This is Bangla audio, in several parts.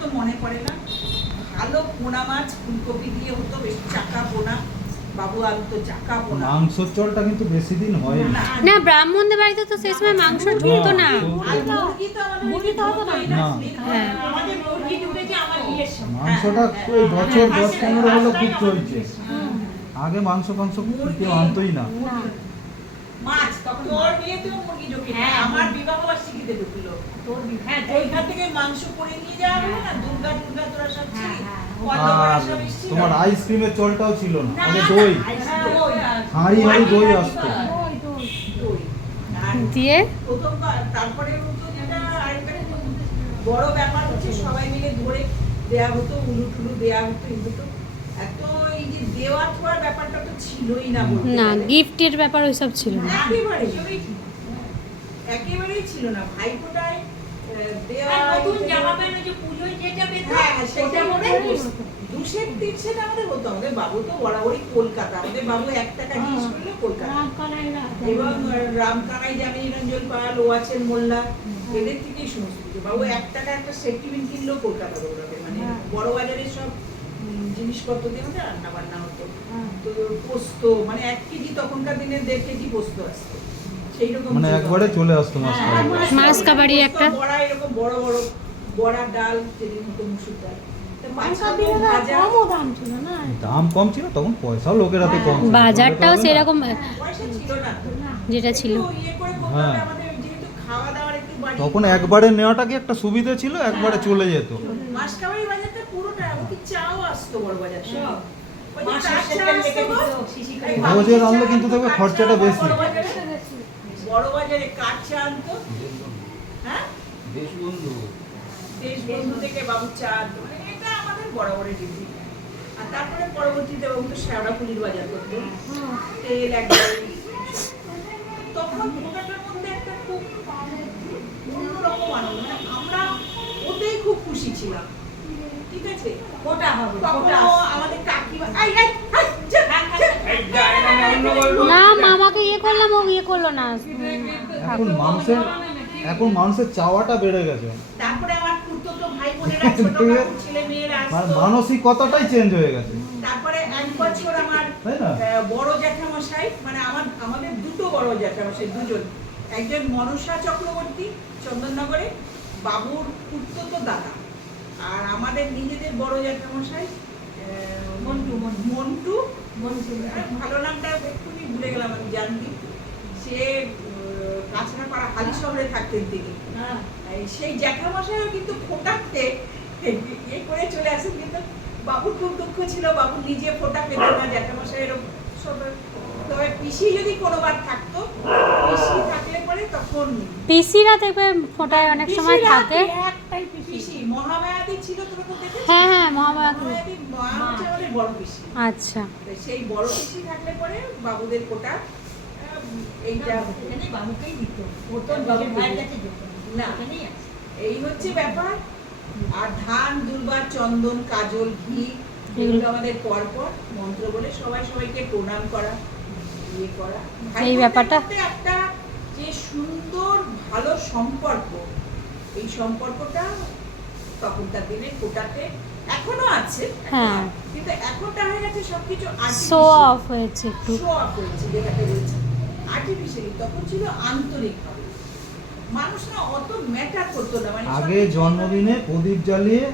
তো মনে পড়ে না। ভালো পোনা মাছ ফুলকপি দিয়ে হতো, বেশ চাকা পোনা, বাবু আনতো চাকা পোনা। মাংসের চলটা কিন্তু বেশি দিন হয় না, ব্রাহ্মণদের বাড়িতে তো সেই সময় মাংস ঢুকতো না। আর মুরগি তো আমাদের মুরগি তো হতো না। হ্যাঁ। আমাদের মুরগি ঢুকেছে আমার বিয়ের সময়। মাংসটা ওই বছর 10-15 হলো খুব চলছে। আগে মাংস কেউ আনতোই না। মাছ তখন তোর বিয়েতেও মুরগি ঢুকে, আমার বিবাহ বার্ষিকীতে ঢুকলো। হ্যাঁ, ওইখান থেকে মাংস করে নিয়ে যাওয়া হলো না, দুর্গা তোরা সব ছিলি, পদ্মপাড়া আর সব এসেছিল। তোমার আইসক্রিমের চলটাও ছিল না, আগে দই হাঁড়ি দই আসতো। দই। আর দিয়ে প্রথমবার তারপরে হতো যেটা আরেকটা খুব বড় ব্যাপার হচ্ছে, সবাই মিলে ধরে দেয়া হতো, উলু দেয়া হতো, এই হতো। এত এই যে দেওয়া ছোঁয়ার ব্যাপারটা তো ছিলই না বলতে না, গেলে। গিফটের ব্যাপার ওইসব ছিল না। একেবারেই ছিল না। ভাইফোঁটায় দেওয়া আর নতুন জামা প্যান্ট যে পুজোয় যেটা পেতাম, হ্যাঁ, সেটা মনে ওটাই হয় 200-300 আমাদের হতো। আমাদের বাবু তো বরাবরই কলকাতা, আমাদের বাবু 1 টাকা জিনিস করলে কলকাতা। এবং রামকানাই, জামি রঞ্জন পাল, ওয়াচেন মোল্লা, এদের থেকেই সমস্ত কিছু। বাবু 1 টাকা একটা সেফটিপিন কিনলেও কলকাতা দৌড়াবে, মানে বড় বাজারের সব জিনিসপত্র দিয়ে আমাদের রান্না বান্না হতো। তো পোস্ত, মানে 1 কেজি তখনকার দিনে 1.5 কেজি পোস্ত আসতো, সেই রকম মানে একবারে চলে আসতো মাছ খাওয়া। মাছ কাবাড়ি একটা। বড়া, এরকম বড় বড় বড়া, ডাল যেদিন হতো মুসুর ডাল। তো মাছ ভাজা, কমও দাম ছিল না। দাম কম ছিল তখন, পয়সাও লোকের হাতে কম ছিল। বাজারটাও সেরকম পয়সা ছিল না তো। যেটা ছিল। একটু ইয়ে করে করতে হ্যাঁ। হবে, আমাদের যেহেতু খাওয়া দাওয়ার একটু বাড়ি। তখন একবারে নেওয়াটা কি একটা সুবিধা ছিল, একবারে চলে যেত। মাসকাবাড়ি বাজারটা পুরোটা, এমনকি চাও আসতো বড় বাজার থেকে। সব। ওই যে মাসের কাঠ চা সেকেন্ড আসতো লেগে গো। দিত, শিশি করে। এই রোজে বাবুর রান্না চা কিন্তু আনতো, তবে কাঠ খরচাটা চা বেশি। বড় বাজারে কাঠ চা আনতো। হ্যাঁ, দেশবন্ধু থেকে বাবু চা আনতো। মানে এটা আমাদের বরাবরের রীতি। আর তারপরে পরবর্তীতে বাবু তো শ্যাওড়াফুলির বাজার করতো, তেল একদম। তখন ওটার মধ্যে একটা খুব অন্যরকম আনন্দ, মানে আমরা ওতেই খুব খুশি ছিলাম। ঠিক আছে, ওটা হবে, ওটা কখনো আসবে। আমাদের কাকিমা আই আই হাই, যা, যা, না, মামাকে ইয়ে করলাম, ও ইয়ে করলো না। এখন মানুষের চাওয়াটা বেড়ে গেছে। তারপরে আমার খুড়তুতো ভাই বোনেরা, ছোট কাকুর ছেলে মেয়েরা মানে আসতো। মানসিকতাটাই চেঞ্জ হয়ে গেছে, তারপরে 1 বছর আমার তাই না? বড় জ্যাঠামশাই, মানে আমাদের দুটো বড় জ্যাঠামশাই, দুজন। একজন মনসা চক্রবর্তী চন্দননগরে, বাবুর খুড়তুতো দাদা। আর আমাদের নিজেদের বড় জ্যাঠামশাই মন্টু, ভালো নামটা এক্ষুনি ভুলে গেলাম আমি, জানবি। সে কাছড়াপাড়া হালি শহরে থাকতেন তিনি। সেই জ্যাঠামশাইও কিন্তু ফোটাতে ইয়ে করে চলে আসেন, কিন্তু বাবুর খুব দুঃখ ছিল, বাবু নিজে ফোটা পেত না, জ্যাঠামশাইয়ের সব। তবে পিসি যদি কোনোবার থাকতো, পিসি থাকলে পরে তখন পিসিরা দেখবে ফোটায় অনেক সময় থাকে। একটাই পিসি। পিসি মহামায়াদি ছিল, তুমি তো দেখেছো? হ্যাঁ, হ্যাঁ, মহামায়া। মহামায়াদি মা হচ্ছে আমাদের বড় পিসি। আচ্ছা। তো সেই বড় পিসি থাকলে পরে বাবুদের ফোটা এইটা এখানে বাবুকেই দিত। ওতো বাবু ভাইয়ের কাছে যেত না। এখানেই আছে। এই হচ্ছে ব্যাপার। আর ধান, দুর্বা, চন্দন, কাজল, ঘি, এগুলো আমাদের পরপর মন্ত্র বলে সবাই সবাইকে প্রণাম করা, ইয়ে করা। এই ব্যাপারটা- ভাই বোনদের মধ্যে একটা যে সুন্দর ভালো সম্পর্ক, এই সম্পর্কটা তখনকার দিনে ফোটাতে এখনো আছে, হ্যাঁ। কিন্তু এখনটা হয়ে গেছে সবকিছু শো অফ হয়েছে একটু। শো অফ হয়েছে, যেটাকে বলছে আর্টিফিশিয়ালি। তখন ছিল আন্তরিকভাবে, মানুষ না অত ম্যাটার করতো না, মানে আগে জন্মদিনে প্রদীপ জ্বালিয়ে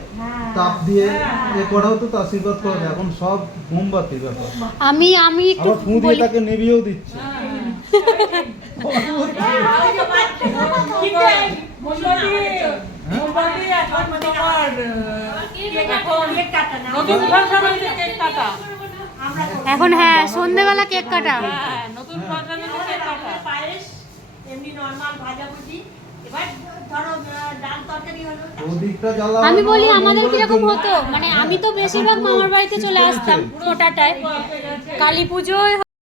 তাপ দিয়ে এ করা হতো, তো আশীর্বাদ করা হতো। এখন সব মোমবাতি ব্যাপার, আমি একটু আবার ফুঁ দিয়ে বলি। তাকে নিভিয়েও দিচ্ছে। এখন হ্যাঁ, সন্ধ্যেবেলা কেক কাটা। এমনি নরমাল ভাজাভুজি। এবার ধরো ডাল তরকারি হলো। প্রদীপটা জ্বালা আমি হলো বলি আমাদের মঙ্গলের কিরকম জন্য। হতো, মানে আমি তো বেশিরভাগ মামার বাড়িতে চলে আসতাম ফোটাটায়। কালী পুজোয়